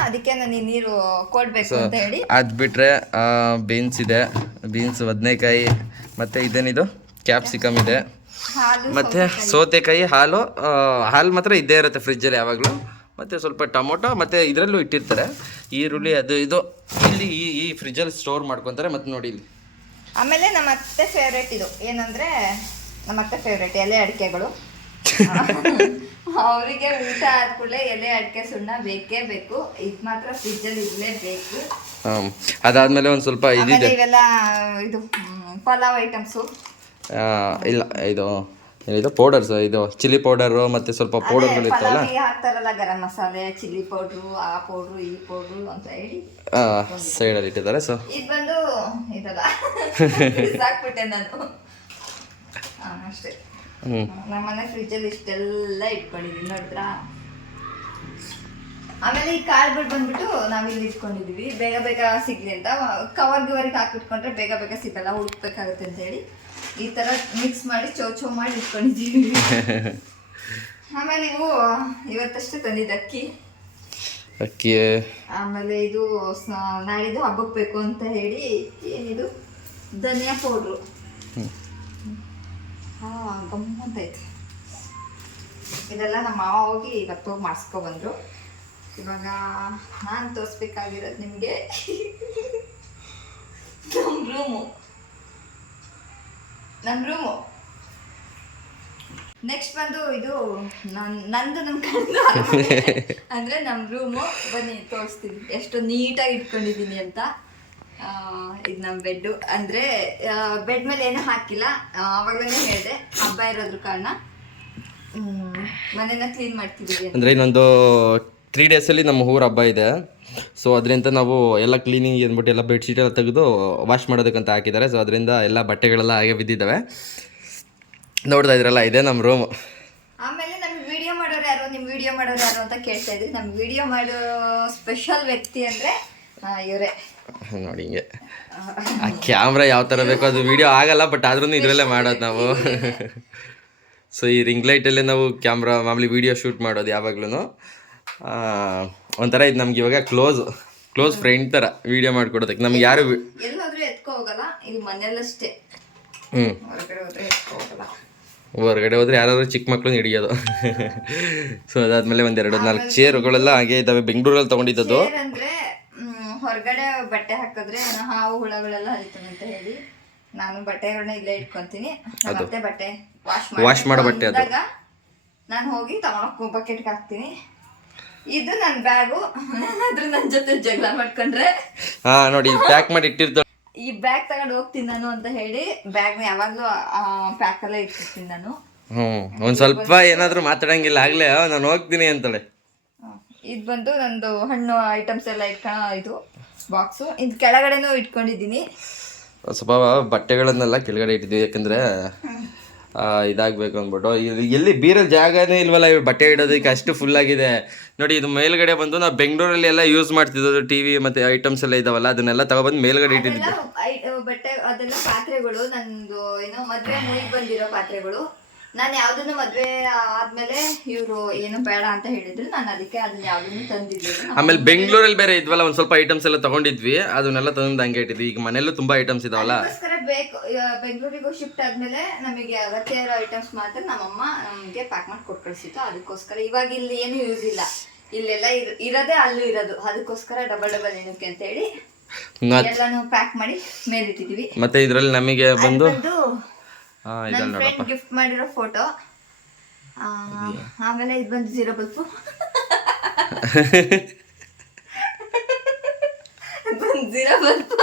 ಅದಕ್ಕೆ ನಾನು ನೀರು ಕೊಡ್ಬೇಕು ಅಂತ ಹೇಳಿ. ಅದ್ ಬಿಟ್ರೆ ಬೀನ್ಸ್ ಇದೆ ಬೀನ್ಸ್ ಬದನೆಕಾಯಿ ಮತ್ತೆ ಇದೇನಿದು? ಕ್ಯಾಪ್ಸಿಕಮ್ ಇದೆ. ಮತ್ತೆ ಸೌತೆಕಾಯಿ. ಹಾಲು ಹಾಲು ಮಾತ್ರ ಇದ್ದೇ ಇರುತ್ತೆ ಫ್ರಿಜ್ಜಲ್ಲಿ ಯಾವಾಗಲೂ. ಮತ್ತೆ ಸ್ವಲ್ಪ ಟೊಮೊಟೊ ಮತ್ತೆ ಇದರಲ್ಲೂ ಇಟ್ಟಿರ್ತಾರೆ. ಈರುಳ್ಳಿ ಅದು ಇದು. ಇಲ್ಲಿ ಈ ಈ ಫ್ರಿಜ್ಜಲ್ಲಿ ಸ್ಟೋರ್ ಮಾಡ್ಕೊತಾರೆ ಮತ್ತೆ ನೋಡಿ ಇಲ್ಲಿ. ಆಮೇಲೆ ನಮ್ಮ ಅತ್ತೆ ಫೇವ್ರೇಟ್ ಇದು. ಏನಂದ್ರೆ ನಮ್ಮ ಫೇವ್ರೇಟ್ ಎಲೆ ಅಡಿಕೆಗಳು. ಅವರಿಗೆ ಊಟ ಆದ ಕೂಡಲೇ ಎಲೆ ಅಡಿಕೆ ಸುಣ್ಣ ಬೇಕೇ ಬೇಕು. ಇದು ಮಾತ್ರ ಫ್ರಿಜ್ಜಲ್ಲಿ ಇರಲೇಬೇಕು ಬೇಕು. ಅದಾದ್ಮೇಲೆ ಒಂದು ಸ್ವಲ್ಪ ಇದಿದೆ. ಇವೆಲ್ಲ ಇದು ಪಲಾವ್ ಐಟಮ್ಸು. ಇಲ್ಲ ಇದು ಏನಿದು ಪೌಡರ್ಸ್ ಇದು ಚಿಲ್ಲಿ ಪೌಡರು ಮತ್ತೆ ಸ್ವಲ್ಪ ಪೌಡರ್ಗಳು ಇತ್ತಲ್ಲ? ಹಾಕ್ತಾರಲ್ಲ ಗರಂ ಮಸಾಲೆ ಚಿಲ್ಲಿ ಪೌಡ್ರು ಆ ಪೌಡ್ರು ಈ ಪೌಡ್ರು ಅಂತ ಹೇಳಿ. ಸೈಡಲ್ಲಿ ಇಟ್ಟಿದ್ದಾರೆ ಸೊ ಇದು ಬಂದು ಇದಲ್ಲ. ಸಾಕ್ಬಿಟ್ಟೆ ನಾನು. ಅಷ್ಟೇ. ಹ್ಞೂ ನಮ್ಮನೆ ಫ್ರಿಜ್ಜಲ್ಲಿ ಇಷ್ಟೆಲ್ಲ ಇಟ್ಕೊಂಡಿದ್ವಿ ನೋಡಿದ್ರಾ? ಆಮೇಲೆ ಈ ಕಾಳುಗಳು ಬಂದ್ಬಿಟ್ಟು ನಾವಿಲ್ಲಿ ಇಟ್ಕೊಂಡಿದೀವಿ. ಬೇಗ ಬೇಗ ಸಿಗ್ಲಿ ಅಂತ. ಕವರ್ ಗಿವರ್ಗೆ ಹಾಕಿಟ್ಕೊಂಡ್ರೆ ಬೇಗ ಬೇಗ ಸಿಗಲ್ಲ ಹುಡುಕ್ಬೇಕಾಗುತ್ತೆ ಅಂತ ಹೇಳಿ. ಈ ತರ ಮಿಕ್ಸ್ ಮಾಡಿ ಚೌ ಚೌ ಮಾಡಿ ಇಟ್ಕೊಂಡಿದ್ದೀವಿ ಆಮೇಲೆ ಇವು ಇವತ್ತಷ್ಟೇ ತಂದಿದ್ದ ಅಕ್ಕಿ. ಅಕ್ಕಿ. ಆಮೇಲೆ ಇದು ನಾಡಿದ್ದು ನಾಳಿದ್ದು ಹಬ್ಬಕ್ಕೆ ಬೇಕು ಅಂತ ಹೇಳಿ ಏನಿದು? ಧನಿಯಾ ಪೌಡ್ರು. ಹಾ ಗಮ್ಮತ್ತೈತೆ ಇದೆಲ್ಲ ನಮ್ಮ ಮಾವ ಹೋಗಿ ಇವತ್ತು ಹೋಗಿ ಮಾಡಿಸ್ಕೊ ಬಂದ್ರು ಇವಾಗ ನಾನು ತೋರಿಸ್ಬೇಕಾಗಿರೋದು ನಿಮಗೆ. ನಮ್ಮ ರೂಮು. ನನ್ನ ರೂಮು. ನೆಕ್ಸ್ಟ್ ಬಂದು ಇದು ನನ್ ನಂದು ನಮ್ಮ ಕಣ್ಣ. ಅಂದ್ರೆ ನಮ್ಮ ರೂಮು. ಬನ್ನಿ ತೋರಿಸ್ತೀನಿ. ಎಷ್ಟು ನೀಟಾಗಿ ಇಟ್ಕೊಂಡಿದ್ದೀನಿ ಅಂತ. ಇದು ನಮ್ಮ ಬೆಡ್ಡು. ಅಂದರೆ ಬೆಡ್ ಮೇಲೆ ಏನೂ ಹಾಕಿಲ್ಲ. ಆವಾಗಲೇ ಹೇಳಿದೆ ಹಬ್ಬ ಇರೋದ್ರ ಕಾರಣ. ಮನೆನ ಕ್ಲೀನ್ ಮಾಡ್ತಿದ್ದೀವಿ ಅಂದರೆ ಇನ್ನೊಂದು ತ್ರೀ ಡೇಸಲ್ಲಿ ನಮ್ಮ ಊರ ಹಬ್ಬ ಇದೆ. ಸೊ ಅದರಿಂದ ನಾವು ಎಲ್ಲ ಕ್ಲೀನಿಂಗ್ ಅಂದ್ಬಿಟ್ಟು ಎಲ್ಲ ಬೆಡ್ಶೀಟ್ ಎಲ್ಲ ತೆಗೆದು ವಾಶ್ ಮಾಡೋದಕ್ಕಂತ ಹಾಕಿದ್ದಾರೆ. ಸೊ ಅದರಿಂದ ಎಲ್ಲ ಬಟ್ಟೆಗಳೆಲ್ಲ ಹಾಗೆ ಬಿದ್ದಿದ್ದಾವೆ. ನೋಡ್ತಾ ಇದ್ರಲ್ಲ ಇದೆ ನಮ್ಮ ರೂಮ್ ಆಮೇಲೆ ನಮ್ಗೆ ವಿಡಿಯೋ ಮಾಡೋರು ಯಾರು? ನಿಮ್ಮ ವಿಡಿಯೋ ಮಾಡೋರು ಯಾರು ಅಂತ ಕೇಳ್ತಾ ಇದ್ರಿ ನಮ್ಮ ವಿಡಿಯೋ ಮಾಡೋ ಸ್ಪೆಷಲ್ ವ್ಯಕ್ತಿ ಅಂದರೆ ಇವರೇ. ನೋಡಿ ಹಿಂಗೆ. ಆ ಕ್ಯಾಮ್ರಾ ಯಾವ ಥರ ಬೇಕು ಅದು ವಿಡಿಯೋ ಆಗಲ್ಲ ಬಟ್ ಆದ್ರೂ ಇದರಲ್ಲೇ ಮಾಡೋದು ನಾವು. ಸೊ ಈ ರಿಂಗ್ ಲೈಟಲ್ಲೇ ನಾವು ಕ್ಯಾಮ್ರಾ ಮಾಮೂಲಿ ವೀಡಿಯೋ ಶೂಟ್ ಮಾಡೋದು ಯಾವಾಗ್ಲೂ ಒಂಥರ ಇದು ನಮ್ಗೆ ಇವಾಗ ಕ್ಲೋಸ್ ಕ್ಲೋಸ್ ಫ್ರೆಂಡ್ ಥರ ವಿಡಿಯೋ ಮಾಡ್ಕೊಡೋದಕ್ಕೆ. ನಮ್ಗೆ ಯಾರು ವಿ- ಎಲ್ಲೋದ್ರೂ ಎತ್ಕೊ ಹೋಗಲ್ಲ ಇದು ಮನೇಲಷ್ಟೇ ಹ್ಞೂ ಹೊರಗಡೆ ಹೋದ್ರೆ ಯಾರಾದರೂ ಚಿಕ್ಕ ಮಕ್ಕಳು ಹಿಡಿಯೋದು. ಸೊ ಅದಾದ್ಮೇಲೆ ಒಂದೆರಡು ನಾಲ್ಕು ಚೇರುಗಳೆಲ್ಲ ಹಾಗೆ ಇದ್ದಾವೆ ಬೆಂಗಳೂರಲ್ಲಿ ತಗೊಂಡಿದ್ದದು ಹೊರಗಡೆ ಬಟ್ಟೆ ಹಾಕಿದ್ರೆ ಏನೋ ಹಾವು ಹುಳಗಳೆಲ್ಲ ಅಂತ ಹೇಳಿ ನಾನು ಬಟ್ಟೆಗಳನ್ನ ಇಲ್ಲೇ ಇಟ್ಕೊಂತೀನಿ. ಮತ್ತೆ ಬಟ್ಟೆ ವಾಶ್ ಮಾಡೋ ಬಟ್ಟೆ ಅದಾಗ ನಾನು ಹೋಗಿ ತಗೊಂಡು ಬಕೆಟ್ ಹಾಕ್ತೀನಿ. ಇದು ನನ್ನ ಬ್ಯಾಗು. ಏನಾದ್ರೂ ನನ್ನ ಜೊತೆ ಜಗಳ ಮಾಡ್ಕೊಂಡ್ರೆ. ಹಾ ನೋಡಿ ಪ್ಯಾಕ್ ಮಾಡಿ ಇಟ್ಟಿರ್ತಾರೆ ಈ ಬ್ಯಾಗ್ ತಗೊಂಡು ಹೋಗ್ತೀನಿ ನಾನು ಅಂತ ಹೇಳಿ ಬ್ಯಾಗ್ನ ಯಾವಾಗಲೂ ಪ್ಯಾಕಲ್ಲೇ ಇಟ್ಟಿರ್ತೀನಿ ನಾನು. ಹ್ಞೂ ಒಂದು ಸ್ವಲ್ಪ ಏನಾದರೂ ಮಾತಾಡಂಗಿಲ್ಲ ಆಗಲೇ ನಾನು ಹೋಗ್ತೀನಿ ಅಂತಾಳೆ. ಇದು ಬಂದು ನಂದು ಹಣ್ಣು ಐಟಮ್ಸ್ ಎಲ್ಲ ಇಟ್ಕೊಳ ಇದು ಬಾಕ್ಸು ಇದು ಕೆಳಗಡೆನೂ ಇಟ್ಕೊಂಡಿದ್ದೀನಿ. ಸ್ವಭಾವ ಬಟ್ಟೆಗಳನ್ನೆಲ್ಲ ಕೆಳಗಡೆ ಇಟ್ಟಿದ್ದೀವಿ. ಯಾಕಂದರೆ ಇದಾಗಬೇಕು ಅಂದ್ಬಿಟ್ಟು. ಇಲ್ಲಿ ಎಲ್ಲಿ ಬೀರಲ್ಲಿ ಜಾಗನೇ ಇಲ್ವಲ್ಲ ಇವು ಬಟ್ಟೆ ಇಡೋದಕ್ಕೆ ಅಷ್ಟು ಫುಲ್ ಆಗಿದೆ. ನೋಡಿ ಇದು ಮೇಲ್ಗಡೆ ಬಂದು ನಾವು ಬೆಂಗಳೂರಲ್ಲಿ ಎಲ್ಲ ಯೂಸ್ ಮಾಡ್ತಿದ್ದು ಟಿ ವಿ ಮತ್ತು ಐಟಮ್ಸ್ ಎಲ್ಲ ಇದಾವಲ್ಲ ಅದನ್ನೆಲ್ಲ ತಗೊಬಂದು ಮೇಲ್ಗಡೆ ಇಟ್ಟಿದ್ದೆ ಬಟ್ಟೆ ಅದೆಲ್ಲ ಪಾತ್ರೆಗಳು ನಂದು ಏನೋ ಮದುವೆ ಮುಗಿ ಬಂದಿರೋ ಪಾತ್ರೆಗಳು. ನಾನು ಯಾವ್ದನ್ನು ಮದ್ವೆ ಆದ್ಮೇಲೆ ಇವರು ಏನು ಬೇಡ ಅಂತ ಹೇಳಿದ್ರು. ನಾನು ಅದಕ್ಕೆ ಅದನ್ನ ಯಾವ್ದನ್ನು ತಂದಿದ್ದೆ. ಆಮೇಲೆ ಬೆಂಗಳೂರಲ್ಲಿ ಬೇರೆ ಇದ್ವಲ್ಲ ಒಂದ್ ಸ್ವಲ್ಪ ಐಟಮ್ಸ್ ಎಲ್ಲ ತಗೊಂಡಿದ್ವಿ. ಅದನ್ನೆಲ್ಲ ತಂದು ಹಂಗೆ ಇಟ್ಟಿದ್ವಿ. ಈಗ ಮನೆಯಲ್ಲೂ ತುಂಬಾ ಐಟಮ್ಸ್ ಇದಾವಲ್ಲ. ಅದಕ್ಕೋಸ್ಕರ ಬೇಕು ಬೆಂಗಳೂರಿಗೂ ಶಿಫ್ಟ್ ಆದ್ಮೇಲೆ ನಮಗೆ ಅಗತ್ಯ ಇರೋ ಐಟಮ್ಸ್ ಮಾತ್ರ ನಮ್ಮಮ್ಮ ನಮಗೆ ಪ್ಯಾಕ್ ಮಾಡಿ ಕೊಟ್ಟು ಕಳಿಸಿತ್ತು ಅದಕ್ಕೋಸ್ಕರ ಇವಾಗ ಇಲ್ಲಿ ಏನು ಯೂಸ್ ಇಲ್ಲ. ಇಲ್ಲೆಲ್ಲ ಇರ್- ಇರೋದೇ ಅಲ್ಲೂ ಇರೋದು. ಅದಕ್ಕೋಸ್ಕರ ಡಬಲ್ ಡಬಲ್ ಏನಕ್ಕೆ ಅಂತ ಹೇಳಿ ಎಲ್ಲಾನು ಪ್ಯಾಕ್ ಮಾಡಿ ಮೇಲಿಟ್ಟಿದೀವಿ ಮತ್ತೆ ಇದ್ರಲ್ಲಿ ನಮಗೆ ಬಂದು ನನ್ನ ಫ್ರೆಂಡ್ ಗಿಫ್ಟ್ ಮಾಡಿರೋ ಫೋಟೋ ಆಮೇಲೆ ಇದು ಬಂದು ಜೀರೋ ಬಲ್ಪು. Zero bulb.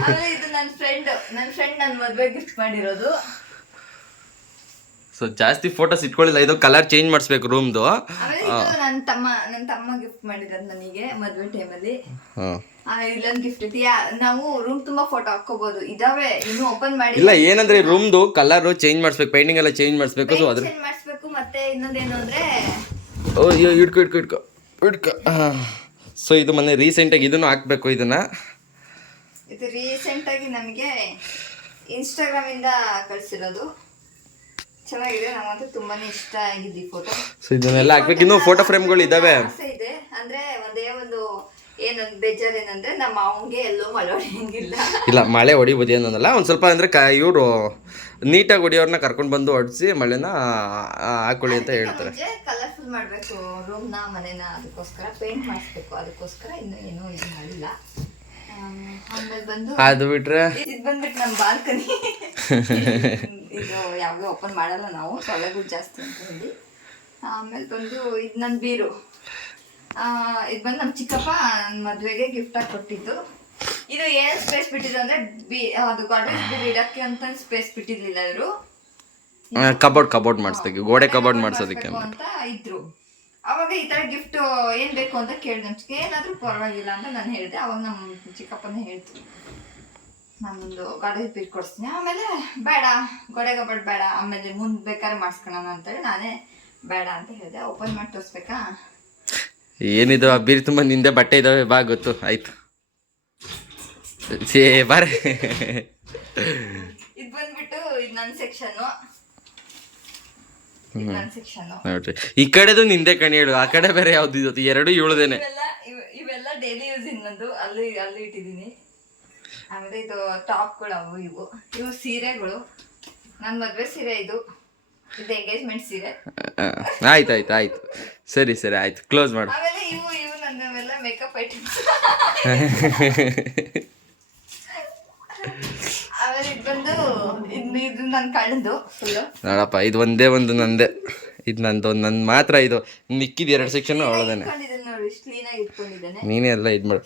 ಆಮೇಲೆ ಇದು ನನ್ನ ಫ್ರೆಂಡ್ ನನ್ನ ಫ್ರೆಂಡ್ ನನ್ನ ಮದ್ವೆ ಗಿಫ್ಟ್ ಮಾಡಿರೋದು. ಸೊ ಜಾಸ್ತಿ ಫೋಟೋಸ್ ಇಟ್ಕೊಳ್ಳಿಲ್ಲ. ಇದು ಕಲರ್ ಚೇಂಜ್ ಮಾಡಿಸ್ಬೇಕು ರೂಮ್ದು ನನ್ನ ತಮ್ಮ ನನ್ನ ತಮ್ಮ ಗಿಫ್ಟ್ ಮಾಡಿರೋದು ನನಗೆ ಮದುವೆ ಟೈಮಲ್ಲಿ ಹಾಂ. ಇಲ್ಲೊಂದು ಗಿಫ್ಟ್ ಐತಿ ನಾವು ರೂಮ್ ತುಂಬಾ ಫೋಟೋ ಹಾಕೋಬಹುದು ಇದಾವೆ ಇನ್ನು ಓಪನ್ ಮಾಡಿ. ಇಲ್ಲ ಏನಂದ್ರೆ ರೂಮ್ದು ಕಲರ್ ಚೇಂಜ್ ಮಾಡಿಸ್ಬೇಕು ಪೇಂಟಿಂಗ್ ಎಲ್ಲ ಚೇಂಜ್ ಮಾಡಿಸ್ಬೇಕು. ಸೊ ಅದ್ರ ಚೇಂಜ್ ಮಾಡಿಸ್ಬೇಕು ಮತ್ತೆ ಇನ್ನೊಂದೇನು ಅಂದ್ರೆ ಓ ಅಯ್ಯೋ ಇಡ್ಕೊ ಇಡ್ಕೊ ಇಡ್ಕೊ ಇಡ್ಕೊ ಸೊ ಇದು ಮೊನ್ನೆ ರೀಸೆಂಟಾಗಿ ಇದನ್ನು ಹಾಕ್ಬೇಕು ಇದನ್ನ. ಇದು ರೀಸೆಂಟಾಗಿ ನಮಗೆ ಇನ್ಸ್ಟಾಗ್ರಾಮ್ ಇಂದ ಕಳ್ಸಿರೋದು. ಚೆನ್ನಾಗಿದೆ ನಮಗಂತೂ ತುಂಬಾನೇ ಇಷ್ಟ ಆಗಿದೆ ಈ ಫೋಟೋ ಸೊ ಇದನ್ನೆಲ್ಲ ಹಾಕ್ಬೇಕು ಇನ್ನೂ ಫೋಟೋ ಫ್ರೇಮ್ಗಳು ಇದಾವೆ. ಆಸೆ ಇದೆ. ಅಂದ್ರೆ ಒಂದೇ ಒಂದು ಏನೊಂದು ಬೇಜಾರ್ ಏನಂದ್ರೆ ನಮ್ಮ ಮಾವಂಗೆ ಎಲ್ಲೋ ಮಳವಡಿಯಂಗಿಲ್ಲ ಇಲ್ಲ ಮಳೆ ಹೊಡಿಬೋದು ಏನನ್ನಲ್ಲ ಒಂದು ಸ್ವಲ್ಪ ಅಂದರೆ ಕ ಇವರು ನೀಟಾಗಿ ಹೊಡಿಯೋರ್ನ ಕರ್ಕೊಂಡು ಬಂದು ಹೊಡಿಸಿ ಮಳೆನ ಆ, ಹಾಕೊಳ್ಳಿ ಅಂತ ಹೇಳ್ತಾರೆ. ಕಲರ್ಫುಲ್ ಮಾಡ್ಬೇಕು ರೂಮ್ನ ಮನೆನ ಅದಕ್ಕೋಸ್ಕರ ಪೇಂಟ್ ಮಾಡಿಸ್ಬೇಕು. ಅದಕ್ಕೋಸ್ಕರ ಇನ್ನು ಏನೂ ಇದು ಮಾಡಿಲ್ಲ. ಆಮ್, ಆಮೇಲೆ ಬಂದು ಅದು ಬಿಟ್ರೆ ಇದು ಬಂದ್ಬಿಟ್ಟು ನಮ್ಮ ಬಾಲ್ಕನಿ ಇದು ಯಾವಾಗಲೂ ಓಪನ್ ಮಾಡಲ್ಲ ನಾವು ಸೊಳ್ಳೆಗಳು ಜಾಸ್ತಿ ಅಂತ ಹೇಳಿ. ಆಮೇಲೆ ಬಂದು ಇದು ನನ್ನ ಬೀರು. ಇದು ಬಂದು ನಮ್ಮ ಚಿಕ್ಕಪ್ಪ ನನ್ನ ಮದುವೆಗೆ ಗಿಫ್ಟ್ ಆಗಿ ಕೊಟ್ಟಿದ್ದು. ಇದು ಏನು ಸ್ಪೇಸ್ ಬಿಟ್ಟಿದ್ರು ಅಂದ್ರೆ ಬಿ ಅದು ಗಾಡ್ರೇಜ್ ಬೀರು ಇಡಕ್ಕೆ ಅಂತ ಸ್ಪೇಸ್ ಬಿಟ್ಟಿರ್ಲಿಲ್ಲ ಇವರು. ಕಬೋರ್ಡ್ ಕಬೋರ್ಡ್ ಮಾಡಿಸ್ದಕ್ಕೆ ಗೋಡೆ ಕಬೋರ್ಡ್ ಮಾಡಿಸೋದಕ್ಕೆ ಅಂತ. ಇದ್ರು. ಅವಾಗ ಈ ತರ ಗಿಫ್ಟ್ ಏನ್ ಬೇಕು ಅಂತ ಕೇಳಿದೆ ನಮ್ಮ ಏನಾದ್ರೂ ಪರವಾಗಿಲ್ಲ ಅಂತ ನಾನು ಹೇಳಿದೆ ಅವಾಗ ನಮ್ಮ ಚಿಕ್ಕಪ್ಪನೇ ಹೇಳ್ತು ನಾನೊಂದು ಗಾಡಿ ಬೀರ್ ಕೊಡಿಸ್ತೀನಿ. ಆಮೇಲೆ ಬೇಡ ಗೋಡೆ ಕಬಡ್ ಬೇಡ ಆಮೇಲೆ ಮುಂದೆ ಬೇಕಾದ್ರೆ ಮಾಡಿಸ್ಕೊಳ್ಳೋಣ ಅಂತೇಳಿ ನಾನೇ ಬೇಡ ಅಂತ ಹೇಳಿದೆ. ಓಪನ್ ಮಾಡಿ ತೋರಿಸ್ಬೇಕಾ? ಏನಿದು ಆ ಬೀರ್ ತುಂಬ ನಿಂದೆ ಬಟ್ಟೆ ಇದಾವೆ ಬಾ ಗೊತ್ತು ಆಯ್ತು. ಸೇ ಬಾರೆ. ಇದು ಬಂದ್ಬಿಟ್ಟು ಇದು ನನ್ನ ಸೆಕ್ಷನ್ನು ನೋಡ್ರಿ. ಈ ಕಡೆದು ನಿಂದೆ ಕಣಿ ಹೇಳು ಆ ಕಡೆ ಬೇರೆ ಯಾವ್ದು ಇದು? ಎರಡು ಇವಳದೇನೆ. ಇವೆಲ್ಲ ಇವ್- ಇವೆಲ್ಲ ಡೈಲಿ ಯೂಸ್ ಇನ್ನೊಂದು. ಅಲ್ಲಿ ಅಲ್ಲಿ ಇಟ್ಟಿದ್ದೀನಿ. ಆಮೇಲೆ ಇದು ಟಾಪ್ಗಳು ಅವು ಇವು. ಇವು ಸೀರೆಗಳು. ನನ್ನ ಮದುವೆ ಸೀರೆ ಇದು. ಇದು ಎಂಗೇಜ್ಮೆಂಟ್ ಸೀರೆ. ಆಯ್ತು ಆಯ್ತು ಆಯ್ತು. ಸರಿ ಸರಿ ಆಯ್ತು. ಕ್ಲೋಸ್ ಮಾಡು. ಆಮೇಲೆ ಇವು ಇವು ನನ್ನವೆಲ್ಲ ಮೇಕಪ್ ಐಟಮ್ಸ್ ಆಮೇಲೆ ಇದು ಬಂದು ಇದು ಇದು ನನ್ನ ಕಳ್ಳದು ಫುಲ್ಲು ನೋಡಪ್ಪ ಇದು ಒಂದೇ ಒಂದು ನಂದೆ. ಇದು ನಂದು ನನ್ ನನ್ನ ಮಾತ್ರ ಇದು. ನಿಕ್ಕಿದ ಎರಡು ಸೆಕ್ಷನ್ ಅವಳದೇನೆ. ನೀನೇ ಎಲ್ಲ ಇದು ಮಾಡು.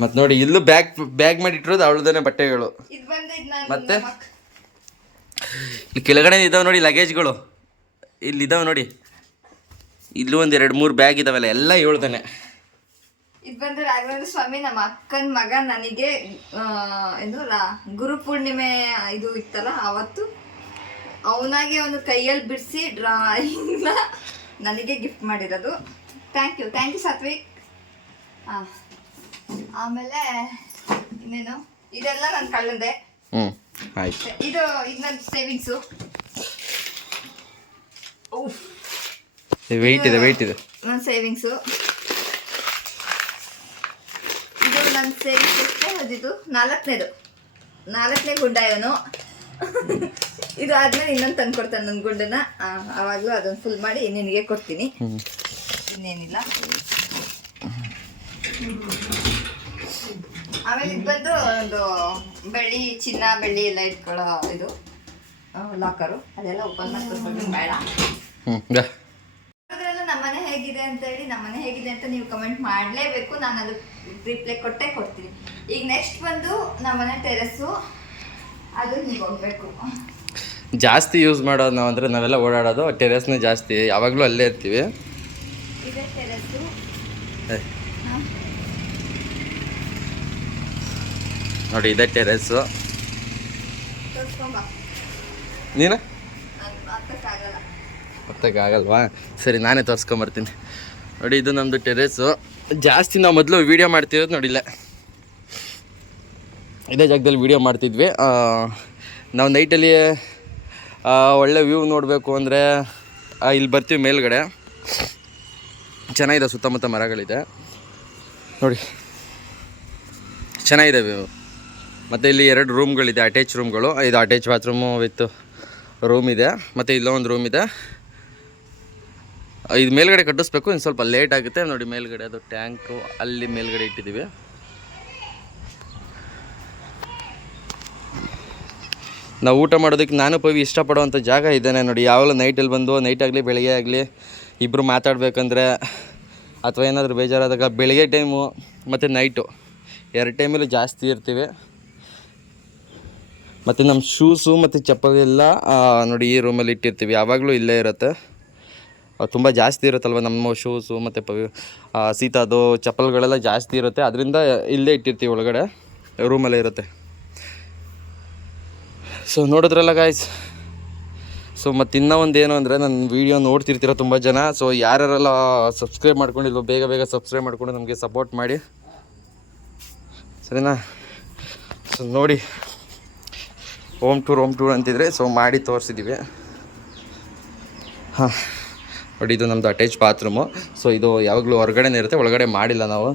ಮತ್ತೆ ನೋಡಿ ಇಲ್ಲೂ ಬ್ಯಾಗ್ ಬ್ಯಾಗ್ ಮಾಡಿ ಇಟ್ಟಿರೋದು ಅವಳದೇ ಬಟ್ಟೆಗಳು. ಮತ್ತೆ? ಇಲ್ಲಿ ಕೆಳಗಡೆ ಇದಾವೆ ನೋಡಿ ಲಗೇಜ್ಗಳು ಇಲ್ಲಿ ಇದಾವೆ ನೋಡಿ. ಇಲ್ಲೂ ಒಂದು ಎರಡು ಮೂರು ಬ್ಯಾಗ್ ಇದಾವಲ್ಲ ಎಲ್ಲ ಹೇಳ್ತಾನೆ ಇದು ಬಂದು ರಾಘವೇಂದ್ರ ಸ್ವಾಮಿ ನಮ್ಮ ಅಕ್ಕನ ಮಗ ನನಗೆ ಏನು ಗುರು ಪೂರ್ಣಿಮೆ ಇದು ಇತ್ತಲ್ಲ ಅವತ್ತು ಅವನಾಗೆ ಒಂದು ಕೈಯಲ್ಲಿ ಬಿಡಿಸಿ ಡ್ರಾಯಿಂಗ್ನ ನನಗೆ ಗಿಫ್ಟ್ ಮಾಡಿರೋದು. Thank you thank you Satvik ಹಾಂ ಆಮೇಲೆ ಇನ್ನೇನು? ಇದೆಲ್ಲ ನನ್ನ ಕಳ್ಳದೆ ಹ್ಞೂ ಆಯ್ತು. ಇದು ಇದು ನನ್ನ ಸೇವಿಂಗ್ಸು ವೆಯ್ಟ್ ಇದೆ ವೆಯ್ಟ್ ಇದೆ. ನನ್ನ ಸೇವಿಂಗ್ಸು ಇದು ನನ್ನ ಸೇವಿಂಗ್ಸ್ ಎಷ್ಟೇ ಇದು ನಾಲ್ಕನೇದು. ನಾಲ್ಕನೇ ಗುಡ್ಡ ಇವನು. ಇದು ಆದ್ಮೇಲೆ ಇನ್ನೊಂದು ತಂದು ಕೊಡ್ತಾನೆ ನನ್ನ ಗುಡ್ಡನ ಅವಾಗಲೂ ಆವಾಗಲೂ ಅದನ್ನು ಫುಲ್ ಮಾಡಿ ನಿನಗೆ ಕೊಡ್ತೀನಿ. ಇನ್ನೇನಿಲ್ಲ ಆಮೇಲೆ ಇದು ಬಂದು ಒಂದು ಬೆಳ್ಳಿ ಚಿನ್ನ ಬೆಳ್ಳಿ ಎಲ್ಲ ಇಟ್ಕೊಳ್ಳೋ ಇದು ಲಾಕರು ಅದೆಲ್ಲ ಓಪನ್ ಮಾಡ್ಕೊಂಡು ಬೇಡ. ನಮ್ಮನೆ ಹೇಗಿದೆ ಅಂತ ಹೇಳಿ ನಮ್ಮನೆ ಹೇಗಿದೆ ಅಂತ ನೀವು ಕಮೆಂಟ್ ಮಾಡಲೇಬೇಕು. ನಾನು ಅದಕ್ಕೆ ರಿಪ್ಲೈ ಕೊಟ್ಟೆ ಕೊಡ್ತೀನಿ. ಈಗ ನೆಕ್ಸ್ಟ್ ಬಂದು ನಮ್ಮನೆ ಟೆರೆಸ್ಸು ಅದು ನೀವು ಹೋಗ್ಬೇಕು. ಜಾಸ್ತಿ ಯೂಸ್ ಮಾಡೋದು ನಾವು ಅಂದರೆ ನಾವೆಲ್ಲ ಓಡಾಡೋದು ಟೆರೆಸ್ನೇ ಜಾಸ್ತಿ ಯಾವಾಗಲೂ ಅಲ್ಲೇ ಇರ್ತೀವಿ. ಟೆರೆಸ್ಸು ನೋಡಿ ಇದೆ ಟೆರೆಸ್ಸು ನೀನು? ಆಗಲ್ವಾ? ಸರಿ ನಾನೇ ತೋರಿಸ್ಕೊಂಬರ್ತೀನಿ. ನೋಡಿ ಇದು ನಮ್ಮದು ಟೆರೆಸ್ಸು ಜಾಸ್ತಿ ನಾವು ಮೊದಲು ವೀಡಿಯೋ ಮಾಡ್ತಿರೋದು ನೋಡಿಲ್ಲ ಇದೇ ಜಾಗದಲ್ಲಿ ವೀಡಿಯೋ ಮಾಡ್ತಿದ್ವಿ. ನಾವು ನೈಟಲ್ಲಿ ಒಳ್ಳೆ ವ್ಯೂ ನೋಡಬೇಕು ಅಂದರೆ ಇಲ್ಲಿ ಬರ್ತೀವಿ ಮೇಲ್ಗಡೆ. ಚೆನ್ನಾಗಿದೆ ಸುತ್ತಮುತ್ತ ಮರಗಳಿದೆ. ನೋಡಿ. ಚೆನ್ನಾಗಿದೆ ವ್ಯೂ ಮತ್ತು ಇಲ್ಲಿ ಎರಡು ರೂಮ್ಗಳಿದೆ ಅಟ್ಯಾಚ್ ರೂಮ್ಗಳು ಇದು ಅಟ್ಯಾಚ್ ಬಾತ್ರೂಮು ವಿತ್ ರೂಮ್ ಇದೆ. ಮತ್ತು ಇಲ್ಲೊಂದು ರೂಮ್ ಇದೆ. ಇದು ಮೇಲ್ಗಡೆ ಕಟ್ಟಿಸ್ಬೇಕು, ಇನ್ನು ಸ್ವಲ್ಪ ಲೇಟ್ ಆಗುತ್ತೆ. ನೋಡಿ, ಮೇಲ್ಗಡೆ ಅದು ಟ್ಯಾಂಕು ಅಲ್ಲಿ ಮೇಲ್ಗಡೆ ಇಟ್ಟಿದ್ದೀವಿ. ನಾವು ಊಟ ಮಾಡೋದಕ್ಕೆ ನಾನು ಪವಿ ಇಷ್ಟಪಡುವಂಥ ಜಾಗ ಇದ್ದಾನೆ ನೋಡಿ, ಯಾವಾಗಲೂ ನೈಟಲ್ಲಿ ಬಂದು ನೈಟ್ ಆಗಲಿ, ಬೆಳಗ್ಗೆ ಆಗಲಿ ಇಬ್ಬರು ಮಾತಾಡಬೇಕಂದ್ರೆ ಅಥವಾ ಏನಾದರೂ ಬೇಜಾರಾದಾಗ ಬೆಳಗ್ಗೆ ಟೈಮು ಮತ್ತು ನೈಟು ಎರಡು ಟೈಮಲ್ಲಿ ಜಾಸ್ತಿ ಇರ್ತೀವಿ. ಮತ್ತು ನಮ್ಮ ಶೂಸು ಮತ್ತು ಚಪ್ಪಲೆಲ್ಲ ನೋಡಿ ಈ ರೂಮಲ್ಲಿ ಇಟ್ಟಿರ್ತೀವಿ. ಯಾವಾಗಲೂ ಇಲ್ಲೇ ಇರುತ್ತೆ. ತುಂಬ ಜಾಸ್ತಿ ಇರುತ್ತಲ್ವ ನಮ್ಮ ಶೂಸು ಮತ್ತು ಪವಿ ಸೀತಾದು ಚಪ್ಪಲ್ಗಳೆಲ್ಲ ಜಾಸ್ತಿ ಇರುತ್ತೆ. ಅದರಿಂದ ಇಲ್ಲೇ ಇಟ್ಟಿರ್ತೀವಿ ಒಳಗಡೆ. ರೂಮಲ್ಲೇ ಇರುತ್ತೆ. ಸೊ ನೋಡಿದ್ರಲ್ಲ ಗಾಯ್ಸ್ ಸೊ ಮತ್ತು ಇನ್ನೂ ಒಂದು ಏನು ಅಂದರೆ ನನ್ನ ವೀಡಿಯೋ ನೋಡ್ತಿರ್ತೀರ ತುಂಬ ಜನ. ಸೊ ಯಾರ್ಯಾರೆಲ್ಲ ಸಬ್ಸ್ಕ್ರೈಬ್ ಮಾಡ್ಕೊಂಡಿಲ್ವೋ, ಬೇಗ ಬೇಗ ಸಬ್ಸ್ಕ್ರೈಬ್ ಮಾಡ್ಕೊಂಡು ನಮಗೆ ಸಪೋರ್ಟ್ ಮಾಡಿ. ಸರಿನಾ? ಸೊ ನೋಡಿ. ಹೋಮ್ ಟೂರ್ ಹೋಮ್ ಟೂರ್ ಅಂತಿದ್ರೆ ಸೊ ಮಾಡಿ ತೋರಿಸಿದ್ದೀವಿ ಹಾಂ. ನೋಡಿ, ಇದು ನಮ್ಮದು ಅಟ್ಯಾಚ್ ಬಾತ್ರೂಮು ಸೊ ಇದು ಯಾವಾಗಲೂ ಹೊರಗಡೆನೇ ಇರುತ್ತೆ, ಒಳಗಡೆ ಮಾಡಿಲ್ಲ ನಾವು.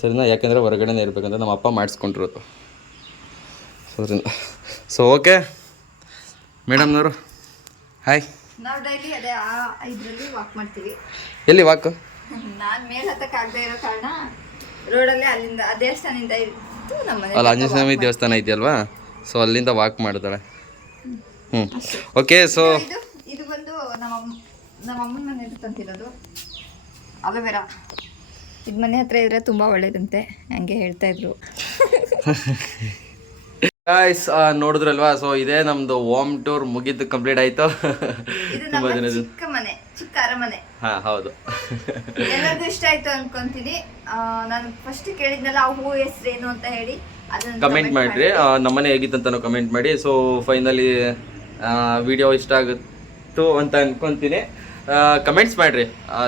ಸರಿನಾ? ಯಾಕೆಂದರೆ ಹೊರಗಡೆನೇ ಇರಬೇಕಂದ್ರೆ ನಮ್ಮ ಅಪ್ಪ ಮಾಡಿಸ್ಕೊಂಡಿರೋದು. ಸರಿನಾ? ಸೊ ಓಕೆ ಮೇಡಮ್ನವರು? ಹಾಯ್ ನಾವು ಡೈಲಿ ಅದೇ ಆ ಇದರಲ್ಲಿ ವಾಕ್ ಮಾಡ್ತೀವಿ. ಎಲ್ಲಿ ವಾಕ್ ನಾನು ಮೇಲೆ ಹತ್ತಕ್ಕಾಗದೇ ಇರೋ ಕಾರಣ ರೋಡಲ್ಲೇ ಅಲ್ಲಿಂದ ಆ ದೇವಸ್ಥಾನದಿಂದ ಇತ್ತು ನಮ್ಮ ಮನೆ ಅಲ್ಲಿ ಆಂಜನೇಯ ಸ್ವಾಮಿ ದೇವಸ್ಥಾನ ಇದೆಯಲ್ವಾ? ಸೊ ಅಲ್ಲಿಂದ ವಾಕ್ ಮಾಡ್ತಾಳೆ. ಹ್ಞೂ ಓಕೆ ಸೊ ಇದು ಇದು ಬಂದು ನಮ್ಮ ನಮ್ಮ ಅಮ್ಮನ ಮನೆ ತಂತಿರೋದು ಅಲೋವೆರಾ ಇದು ಮನೆ ಹತ್ರ ಇದ್ರೆ ತುಂಬ ಒಳ್ಳೇದಂತೆ ಹಂಗೆ ಹೇಳ್ತಾ ಇದ್ರು. ಗಾಯ್ಸ್ ನೋಡಿದ್ರಲ್ವಾ? ಸೊ ಇದೇ ನಮ್ದು ಹೋಮ್ ಟೂರ್ ಮುಗಿದು ಕಂಪ್ಲೀಟ್ ಆಯ್ತು. ತುಂಬ ದಿನದ ಚಿಕ್ಕ ಮನೆ ಚಿಕ್ಕ ಅರಮನೆ. ಹಾ ಹೌದು. ಎಲ್ಲರಿಗೂ ಇಷ್ಟ ಆಯ್ತು ಅನ್ಕೊಂತೀನಿ ನಾನು ಫಸ್ಟ್ ಕೇಳಿದ್ನಲ್ಲ ಆ ಹೂ ಹೆಸರೇನು ಅಂತ ಹೇಳಿ ಕಮೆಂಟ್ ಮಾಡಿರಿ. ನಮ್ಮನೆ ಹೇಗಿತ್ತಂತ ಕಮೆಂಟ್ ಮಾಡಿ. ಸೊ ಫೈನಲಿ ವಿಡಿಯೋ ಇಷ್ಟ ಆಗುತ್ತು ಅಂತ ಅನ್ಕೊಂತೀನಿ. ಕಮೆಂಟ್ಸ್ ಮಾಡಿರಿ.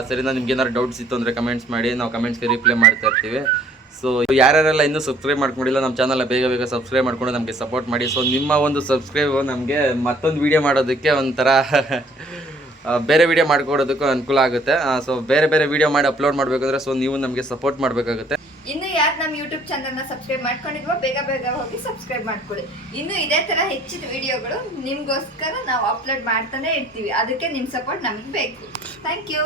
ಸರಿನಾ? ನಿಮ್ಗೆ ಏನಾದ್ರು ಡೌಟ್ಸ್ ಇತ್ತು ಅಂದರೆ ಕಮೆಂಟ್ಸ್ ಮಾಡಿ. ನಾವು ಕಮೆಂಟ್ಸ್ಗೆ ರಿಪ್ಲೈ ಮಾಡ್ತಾ ಇರ್ತೀವಿ. ಸೊ ಯಾರ್ಯಾರೆಲ್ಲ ಇನ್ನೂ ಸಬ್ಸ್ಕ್ರೈಬ್ ಮಾಡ್ಕೊಂಡಿಲ್ಲ ನಮ್ಮ ಚಾನಲ್ ಬೇಗ ಬೇಗ ಸಬ್ಸ್ಕ್ರೈಬ್ ಮಾಡ್ಕೊಂಡು ನಮಗೆ ಸಪೋರ್ಟ್ ಮಾಡಿ. ಸೊ ನಿಮ್ಮ ಒಂದು ಸಬ್ಸ್ಕ್ರೈಬ್ ನಮಗೆ ಮತ್ತೊಂದು ವಿಡಿಯೋ ಮಾಡೋದಕ್ಕೆ ಒಂಥರ ಬೇರೆ ವಿಡಿಯೋ ಮಾಡ್ಕೊಡೋದಕ್ಕೂ ಅನುಕೂಲ ಆಗುತ್ತೆ. ಸೊ ಬೇರೆ ಬೇರೆ ವೀಡಿಯೋ ಮಾಡಿ ಅಪ್ಲೋಡ್ ಮಾಡಬೇಕಂದ್ರೆ ಸೊ ನೀವು ನಮಗೆ ಸಪೋರ್ಟ್ ಮಾಡಬೇಕಾಗುತ್ತೆ. ಇನ್ನು ಯಾರು ನಮ್ಮ ಯೂಟ್ಯೂಬ್ ಚಾನಲ್ನ ಸಬ್ಸ್ಕ್ರೈಬ್ ಮಾಡ್ಕೊಂಡಿದ್ವೋ, ಬೇಗ ಬೇಗ ಹೋಗಿ ಸಬ್ಸ್ಕ್ರೈಬ್ ಮಾಡ್ಕೊಳ್ಳಿ ಇನ್ನು ಇದೇ ಥರ ಹೆಚ್ಚಿನ ವಿಡಿಯೋಗಳು ನಿಮಗೋಸ್ಕರ ನಾವು ಅಪ್ಲೋಡ್ ಮಾಡ್ತಾನೆ ಇರ್ತೀವಿ. ಅದಕ್ಕೆ ನಿಮ್ಮ ಸಪೋರ್ಟ್ ನಮಗೆ ಬೇಕು. Thank you